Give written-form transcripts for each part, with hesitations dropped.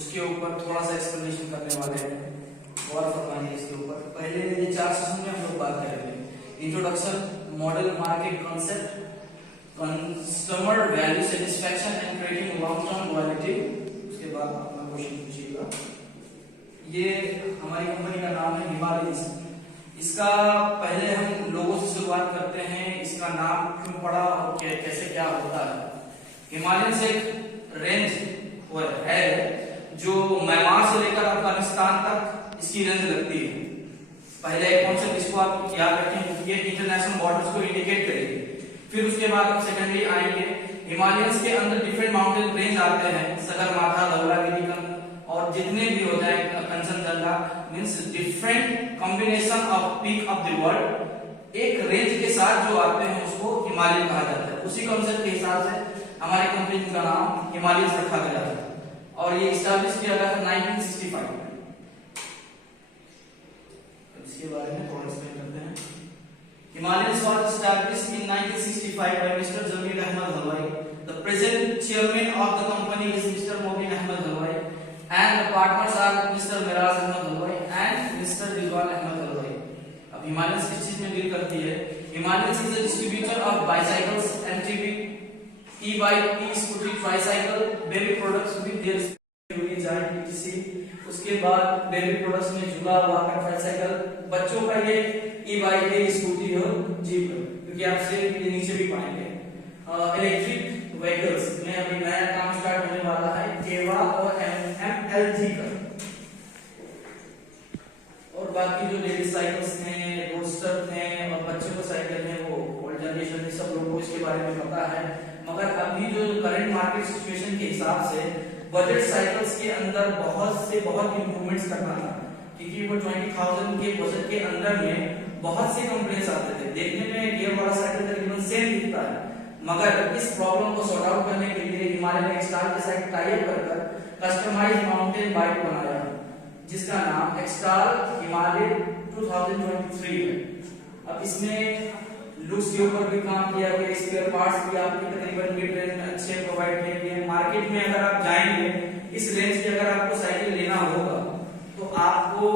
उसके ऊपर थोड़ा सा एक्सप्लेनेशन करने वाले हैं, गौर फरमाइए इसके ऊपर। पहले ये 4 सेशन में हम लोग बात करेंगे introduction, model market concept, customer value satisfaction and creating long term loyalty. उसके बाद अपना क्वेश्चन पूछिएगा। ये हमारी कंपनी का नाम है हिमालयंस। इसका पहले हम लोगों से शुरुआत करते हैं, इसका नाम क्यों पड़ा और कैसे क्या होता है। हिमालयंस एक रेंज है जो म्यांमार से लेकर अफगानिस्तान तक इसकी रेंज लगती है। पहले एक कॉन्सेप्ट इसको आप याद रखें, ये इंटरनेशनल बॉर्डर्स को इंडिकेट करेगी। फिर उसके बाद हम सेकेंडरी आएंगे। हिमालयंस के अंदर डिफरेंट माउंटेन रेंज आते हैं, सगरमाथा, धौलागिरी और जितने भी हो जाए, Kanchenjunga, means different combination off peak of the world एक रेंज के साथ जो आते हैं उसको हिमालय कहा जाता है। उसी कॉन्सेप्ट के हिसाब से हमारी कंपनी का नाम हिमालयंस रखा गया है और ये एस्टैब्लिश किया गया था 1965 में। इसके बारे में थोड़ा एक्सप्लेन करते हैं। Himalayas was established in 1965 by Mr. Jamil Ahmad Halwai. The present chairman of the company is Mr. Mobin Ahmad Halwai, and the partners are Mr. Miraz Ahmad Halwai and Mr. Rizwan Ahmad Halwai. अब Himalayas किस चीज में deal करती है? Himalayas is a distributor of bicycles, MTB, e-bike, e-scooter, tricycle, baby products with their उसके बाद baby products में झूला, वॉकर, ट्राइसाइकिल, बच्चों का ये ई-बाइक है, स्कूटी और जीप, क्योंकि आप से नीचे भी पाएंगे। इलेक्ट्रिक व्हीकल्स में अभी नया काम स्टार्ट होने वाला है, केवा और MLG का। और बाकी जो लेडीज साइकिल्स हैं, रोडस्टर हैं और बच्चों को साइकिल है, वो ओल्ड जनरेशन के सब लोगों को इसके बारे में पता है। मगर अभी जो करंट मार्केट सिचुएशन के हिसाब से बजट साइकिल्स के अंदर बहुत इंप्रूवमेंट्स करना था, क्योंकि वो 20,000 के बजट के अंदर में बहुत से कंप्लेंट्स आते थे। देखने में गियर वाला साइकिल तकरीबन सेम दिखता है, मगर इस प्रॉब्लम को सॉर्ट आउट करने के लिए हिमालय ने एक्सटार के साथ टाई अप कर कस्टमाइज्ड माउंटेन बाइक बनाया, जिसका नाम एक्सटार हिमालय 2023 है। अब इसमें लुक्स के ऊपर भी काम किया गया, स्पेयर पार्ट्स भी आपके तकरीबन मिड रेंज में अच्छे प्रोवाइड किए गए। मार्केट में अगर आप जाएंगे इस रेंज की, अगर आपको साइकिल लेना होगा तो आपको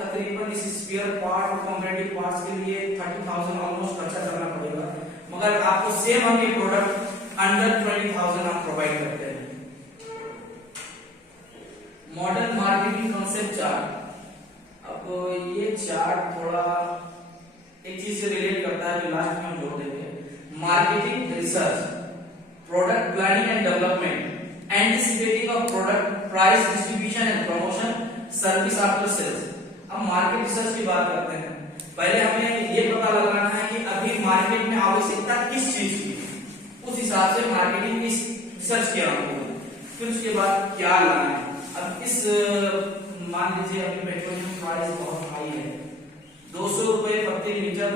तकरीबन इस स्पेयर पार्ट और कॉम्पोनेंट पार्ट्स के लिए 30,000 ऑलमोस्ट खर्चा करना पड़ेगा, मगर आपको सेम हम ये प्रोडक्ट अंडर 20,000 हम प्रोवाइड करते हैं। Modern marketing concept chart. अब ये चार्ट थोड़ा एक चीज से रिलेट करता है जो लास्ट में हम जोड़ देंगे। Marketing research, product planning and development, anticipating of product price, distribution and promotion, service after sales. अब मार्केट रिसर्च की बात करते हैं। पहले हमें ये पता लगाना है कि अभी मार्केट में आवश्यकता किस चीज की, उस हिसाब से मार्केटिंग की रिसर्च किया होगा। फिर उसके बाद क्या लाना है। अब इस मान लीजिए अभी पेट्रोलियम प्राइस बहुत हाई है, 200 रुपए प्रति लीटर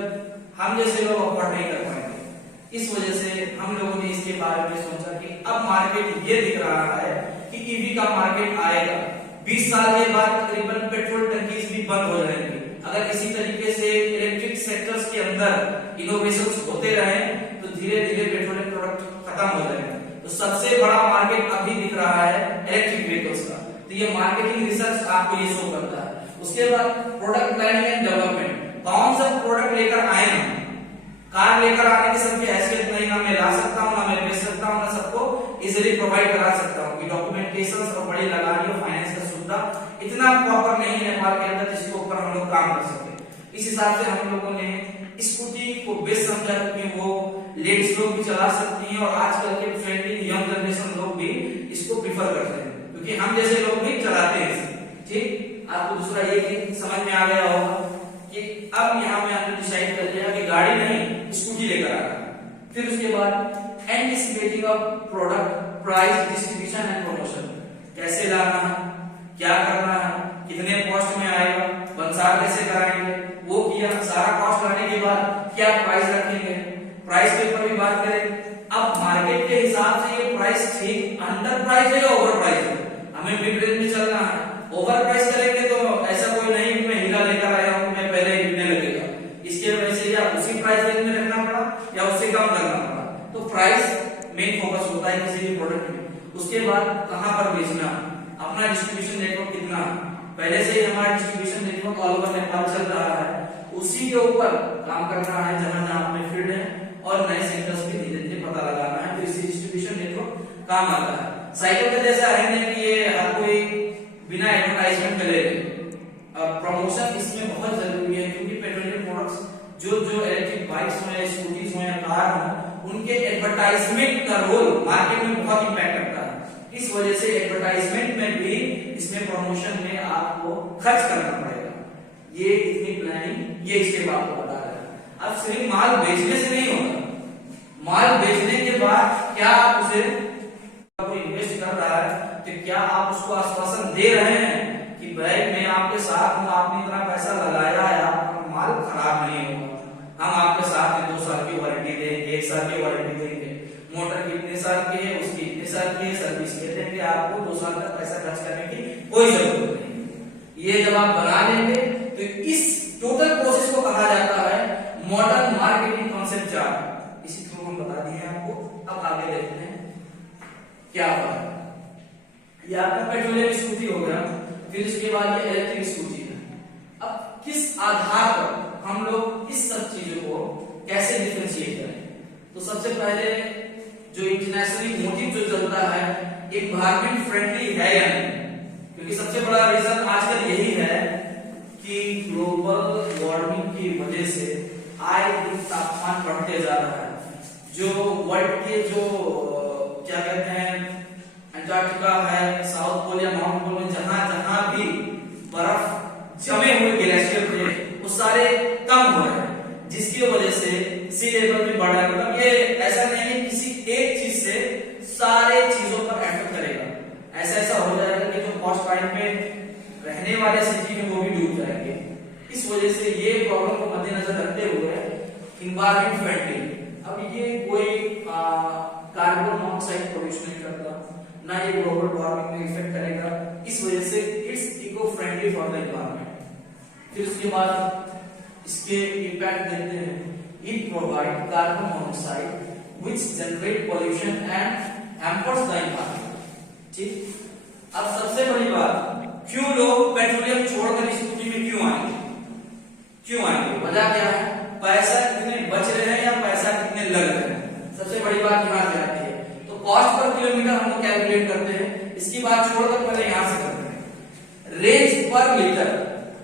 हम जैसे लोग अफोर्ड नहीं कर पाएंगे। इस वजह से हम लोगों ने इसके बारे में सोचा कि अब मार्केट ये दिख रहा है कि ईवी का मार्केट आएगा। 20 साल के बाद तकरीबन पेट्रोल टंकीज भी बंद हो जाएंगी। अगर इसी तरीके से इलेक्ट्रिक सेक्टर्स के अंदर इनोवेशंस होते रहे तो धीरे धीरे पेट्रोलियम प्रोडक्ट खत्म हो जाएंगे। तो सबसे बड़ा मार्केट अभी दिख रहा है इलेक्ट्रिक व्हीकल्स का। तो ये मार्केटिंग रिसर्च आपको ये शो करता है। उसके बाद प्रोडक्ट प्लानिंग एंड डेवलपमेंट, कौन सा प्रोडक्ट लेकर आए हम। कार लेकर आने की सबकी हैसियत नहीं, ना मैं ला सकता हूँ, ना मैं बेच सकता हूँ, ना सबको इजीली प्रोवाइड करा सकता हूँ। कि डॉक्यूमेंटेशन और बड़ी लगानी और फाइनेंस का सुविधा इतना प्रॉपर नहीं है नेपाल के अंदर जिसके ऊपर हम लोग काम कर सके। इस हिसाब से हम लोगों ने स्कूटी को बेस्ट समझा कि वो लेडीज लोग भी चला सकती हैं और आजकल के ट्रेंडिंग यंग जनरेशन लोग भी इसको प्रीफर करते हैं, क्योंकि हम जैसे लोग भी चलाते हैं। ठीक, आपको दूसरा ये कि समझ में आ गया होगा कि अब यहाँ में हमने डिसाइड कर लिया कि गाड़ी नहीं स्कूटी लेकर आ रहा। फिर उसके बाद anticipating of product price, distribution and promotion, कैसे लाना है, क्या करना है, कितने कॉस्ट में आएगा, बंसार कैसे कराएंगे, वो किया। सारा कॉस्ट लाने के बाद क्या प्राइस रखेंगे, प्राइस के ऊपर भी बात करें। अब मार्केट के हिसाब से ये प्राइस ठीक अंडर प्राइस है या ओवर प्राइस है, हमें मिड रेंज में चलना है। ओवर प्राइस करेंगे तो ऐसा कोई नहीं कि मैं हीरा लेकर आया हूं, मैं पहले ही बिकने लगेगा। इसके वजह से या उसी प्राइस रेंज में रखना पड़ा या उससे कम करना पड़ा। तो प्राइस मेन फोकस होता है किसी भी प्रोडक्ट में। उसके बाद कहां पर बेचना, अपना डिस्ट्रीब्यूशन नेटवर्क कितना है, पहले से ही हमारा distribution network all over Nepal चल रहा है, उसी के ऊपर काम करना है जहां जहां अपने फील्ड है और नए सेक्टर्स भी धीरे धीरे पता लगाना है, तो इसी डिस्ट्रीब्यूशन नेटवर्क काम आता है। साइकिल का जैसा है नहीं कि ये हर कोई बिना एडवर्टाइजमेंट के ले ले, प्रमोशन इसमें बहुत जरूरी है, क्योंकि पेट्रोलियम प्रोडक्ट्स जो इलेक्ट्रिक बाइक्स हो या स्कूटीज हो या कार हो, उनके एडवर्टाइजमेंट का रोल मार्केट में बहुत इंपैक्ट करता है। इस वजह से एडवर्टाइजमेंट में भी, इसमें प्रमोशन में आपको खर्च करना पड़ेगा। ये इतनी प्लानिंग, ये स्टेप आपको बता रहा है। अब सिर्फ माल बेचने से नहीं होगा, माल बेचने के बाद क्या आप उसे इन्वेस्ट कर रहा है, तो क्या आप उसको आश्वासन दे रहे हैं कि भाई मैं आपके साथ हूं, आपने इतना पैसा लगाया है, आपका माल खराब नहीं होगा, हम आपके साथ हैं, 2 साल की वारंटी देंगे, 1 साल की वारंटी देंगे, मोटर की इतने साल की है, उसकी इतने साल की है, सर्विस के देंगे, आपको 2 साल तक पैसा खर्च करने की कोई जरूरत नहीं। ये जब आप बना लेंगे तो इस टोटल प्रोसेस को कहा जाता है मॉडर्न मार्केटिंग कॉन्सेप्ट चार्ट। इसी थ्रू हम बता दिए आपको। अब आगे देखते हैं क्या होगा। ये आपका पेट्रोलियम स्कूटी हो गया, फिर इसके बाद ये इलेक्ट्रिक स्कूटी है। अब किस आधार पर हम लोग इस सब चीजों को कैसे डिफरेंशिएट करें, तो सबसे पहले जो इंटरनेशनली मोटिव जो चलता है, एनवायरमेंट फ्रेंडली है या नहीं, क्योंकि सबसे बड़ा रीजन आजकल यही है कि ग्लोबल वार्मिंग की वजह से आए दिन तापमान बढ़ते जा रहा है। जो वर्ल्ड के जो क्या कहते हैं अंटार्कटिका है, साउथ पोल या नॉर्थ पोल में जहां जहां भी बर्फ जमे हुए ग्लेशियर थे वो सारे कम हो रहे हैं, जिसकी वजह से सी लेवल भी बढ़ रहा है। मतलब ये ऐसा नहीं है किसी एक चीज से सारे चीजों पर इफेक्ट करेगा। ऐसा हो जाएगा कि जो कॉस्ट टाइम पे रहने वाले सिटी में वो भी डूब जाएंगे। इस वजह से ये प्रॉब्लम को मद्देनजर रखते हुए एनवायरमेंट फ्रेंडली, अब ये कोई कार्बन मोनोऑक्साइड प्रोड्यूस नहीं करता, ना ये ग्लोबल वार्मिंग में इफेक्ट करेगा, इस वजह से it's eco friendly for the environment. फिर उसके बाद इसके इंपैक्ट देखते हैं। It provide carbon monoxide which generate pollution and hampers the environment. ठीक, अब सबसे बड़ी बात, क्यों लोग पेट्रोलियम छोड़कर स्कूटी में क्यों आएंगे? क्यों आएंगे? वजह क्या है? पैसा कितने बच रहे हैं या पैसा कितने लग रहे हैं, सबसे बड़ी बात यहाँ से आती है। तो कॉस्ट पर किलोमीटर हम लोग कैलकुलेट करते हैं, इसकी बात छोड़कर पहले यहाँ से करते हैं। रेंज पर लीटर,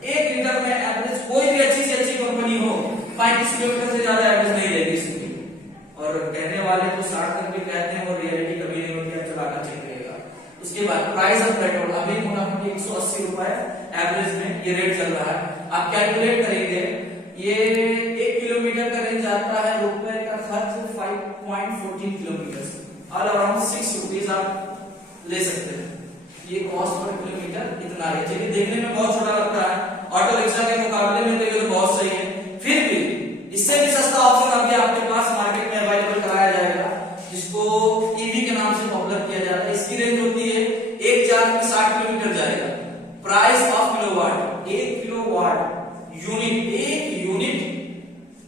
1 लीटर में एवरेज कोई भी अच्छी से अच्छी कंपनी हो 35 किलोमीटर से ज्यादा एवरेज नहीं देगी इसकी। और कहने वाले तो 60 तक भी कहते हैं, वो रियलिटी कभी नहीं होती, आप चलाकर चेक करेगा। उसके बाद प्राइस ऑफ पेट्रोल अभी मोटामोटी 180 रुपए एवरेज में ये रेट चल रहा है। आप कैलकुलेट करेंगे, ये 1 किलोमीटर का रेंज आता है, रुपए का खर्च 5.14 किलोमीटर, ऑल अराउंड 6 रुपीज आप ले सकते हैं। ये कॉस्ट पर किलोमीटर इतना है। चलिए देखने में बहुत छोटा लगता है, ऑटो रिक्शा के मुकाबले में देखिए तो बहुत सही है, फिर भी इससे भी सस्ता ऑप्शन अभी आपके पास मार्केट में अवेलेबल कराया जाएगा, जिसको ईवी के नाम से पॉपुलर किया जाता है। इसकी रेंज होती है 1 चार्ज में 60 किलोमीटर जाएगा। Price of kilowatt, 1 kilowatt unit, 1 unit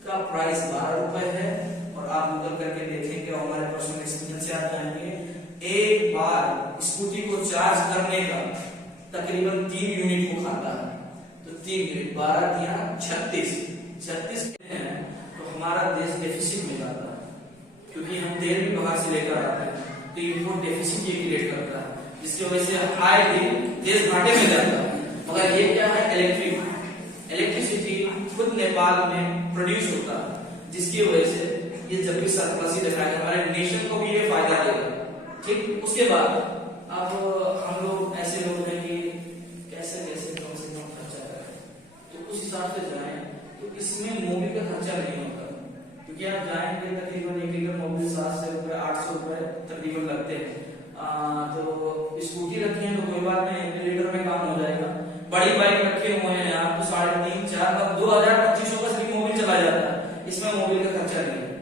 का प्राइस 12 रुपए है। और आप गूगल करके देखेंगे और हमारे पर्सनल एक्सपीरियंस से आप जानेंगे, एक बार स्कूटी को चार्ज करने का तकरीबन 3 यूनिट को खाता है। तो 3 यूनिट 12 दिया 36 हैं, तो हमारा देश डेफिसिट में जाता है, क्योंकि हम तेल भी बाहर से लेकर आते हैं, तो इम्पोर्ट डेफिसिट ये क्रिएट करता है, जिसकी वजह से आए दिन देश घाटे में जाता है। मगर ये क्या है? इलेक्ट्रिसिटी खुद नेपाल में प्रोड्यूस होता है, जिसकी वजह से ये जब भी सरप्लस ही दिखाएगा, हमारे नेशन को भी ये फायदा देगा। ठीक, उसके बाद अब हम लोग ऐसे लोग हैं कि कैसे कैसे कम से कम खर्चा करें, तो उस हिसाब से जाएं तो इसमें मोबिल का खर्चा नहीं होता, क्योंकि आप जाएंगे तकरीबन 1 लीटर मोबिल 700 रुपए 800 रुपए तकरीबन लगते हैं। तो स्कूटी रखी है तो कोई बात नहीं, 1 लीटर में काम हो जाएगा। बड़ी बाइक रखे हुए हैं आप तो 3.5 4 अब 2000-2500 का सिर्फ मोबिल चला जाता है, इसमें मोबिल का खर्चा नहीं है।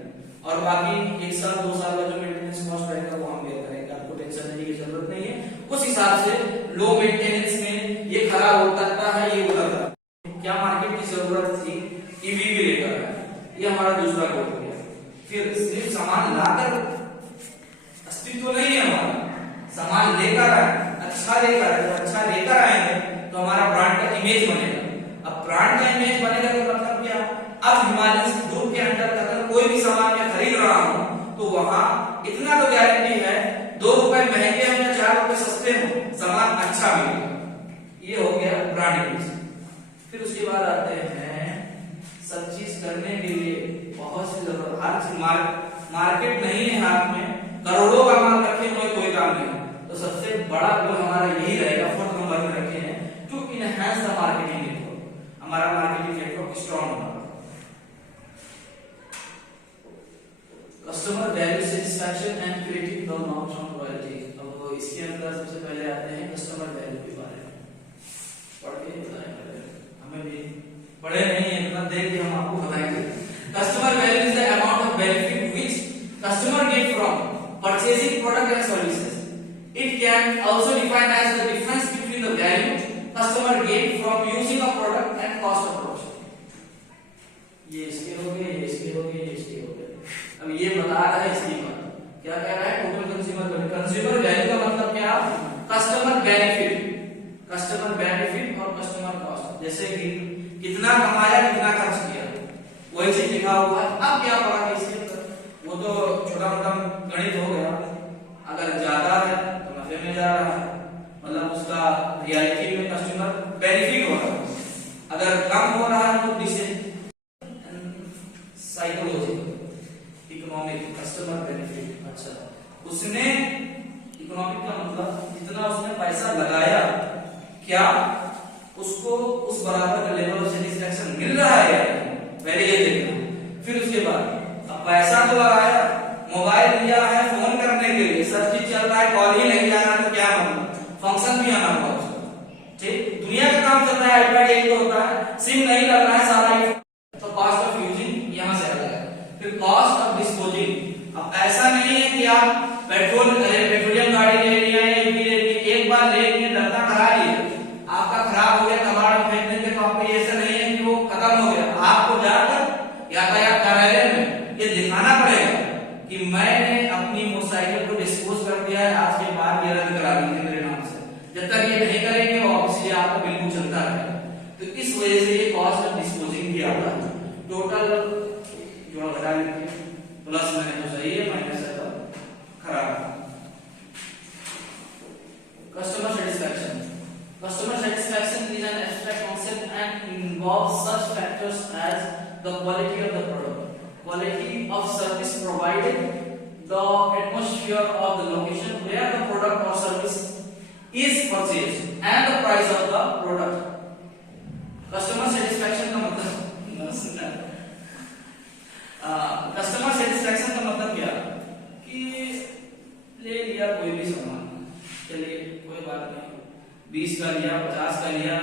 और बाकी 1 साल 2 साल का जो मेंटेनेंस कॉस्ट रहेगा वो हम बेयर करेंगे, आपको टेंशन लेने की जरूरत नहीं है। उस हिसाब से लो मेंटेनेंस में ये खराब हो सकता है, ये उतरता है। क्या मार्केट की जरूरत थी ईवी भी लेकर, ये हमारा दूसरा गोल हो गया। फिर सिर्फ सामान लाकर अस्तित्व नहीं है, हमारा सामान लेकर आए, अच्छा लेकर आए, जब अच्छा लेकर आएंगे तो हमारा ब्रांड का इमेज बनेगा। अब ब्रांड का इमेज बनेगा तो मतलब क्या, अब हिमालयन ग्रुप के अंदर अगर कोई भी सामान मैं खरीद रहा हूं तो वहां इतना तो गारंटी है, 2 रुपए महंगे हो या 4 रुपए सस्ते हो, सामान अच्छा मिलेगा। ये हो गया ब्रांड इमेज। फिर उसके बाद आते हैं सब चीज करने के लिए बहुत सी जरूरत, हर चीज मार्केट नहीं है हाथ में, करोड़ों का माल रखे हुए कोई काम नहीं। तो सबसे बड़ा गोल हमारा यही रहेगा, 4th नंबर में रखे हैं, to enhance the marketing network. हमारा मार्केटिंग नेटवर्क स्ट्रॉन्ग होगा। Customer value satisfaction and creating the long term loyalty. अब इसके अंदर सबसे पहले आते हैं कस्टमर वैल्यू के बारे में। पढ़ के बताएंगे, हमें भी पढ़े नहीं है इतना, देख के हम आपको बताएंगे। Customer value is the amount of benefit which customer get from purchasing product and services. It can also defined as the difference between the value customer gain from using a product and cost of production। ये इसके हो गए, ये इसके हो गए, ये इसके हो गए। अब ये बता रहा है इसकी बात, क्या कह रहा है, total consumer value. Consumer value का मतलब क्या, कस्टमर बेनिफिट, कस्टमर बेनिफिट और कस्टमर कॉस्ट। जैसे कि कितना कमाया, कितना खर्च किया, वही चीज लिखा हुआ है। अब क्या पढ़ा इसके अंदर, वो तो छोटा मोटा गणित हो गया। अगर ज्यादा है तो नफे में जा रहा है, मतलब उसका रियलिटी में कस्टमर बेनिफिट हो रहा है। अगर कम हो रहा है तो डिसे साइकोलॉजिकल, इकोनॉमिक, कस्टमर बेनिफिट। अच्छा, उसने इकोनॉमिक का मतलब जितना उसने पैसा लगाया, क्या उसको उस बराबर का लेवल ऑफ सेटिस्फैक्शन मिल रहा है या नहीं, पहले ये देखना। फिर उसके बाद अब पैसा तो लगाया, मोबाइल लिया है फोन करने के लिए, सब चीज चल रहा है, कॉल ही नहीं जा रहा तो क्या मतलब, फंक्शन भी आना होगा उसको। ठीक, दुनिया का काम चल रहा है, आईपैड यही तो होता है, सिम नहीं लग रहा है सारा, तो कॉस्ट ऑफ यूजिंग यहां से आ गया। फिर कॉस्ट ऑफ डिस्पोजिंग। अब ऐसा नहीं है कि आप पेट्रोलियम गाड़ी ले लिया है, एक बार ले लिए डरता करा लिए, आपका खराब हो गया, कबाड़ में फेंक देंगे तो आपको ऐसा नहीं है कि वो खत्म हो गया। आपको जाकर यातायात कार्यालय में ये दिखाना पड़ेगा कि मैंने अपनी मोटरसाइकिल को डिस्पोज कर दिया है, आज के बाद ये रद्द करा दीजिए मेरे नाम से। जब तक ये नहीं करेंगे ऑब्वियसली आपका बिल्कुल चलता है। तो इस वजह से ये कॉस्ट ऑफ डिस्पोजिंग भी आता है। टोटल जो घटा लीजिए, प्लस मैंने तो सही है, माइनस है तो खराब है। Customer satisfaction. Customer satisfaction is an abstract concept and involves such factors as the quality of the product, quality of service provided, the atmosphere of the location where the product or service is purchased, and the price of the product. Customer satisfaction का मतलब customer satisfaction का मतलब क्या, कि ले लिया कोई भी सामान, चलिए कोई बात नहीं, 20 का लिया, 50 का लिया,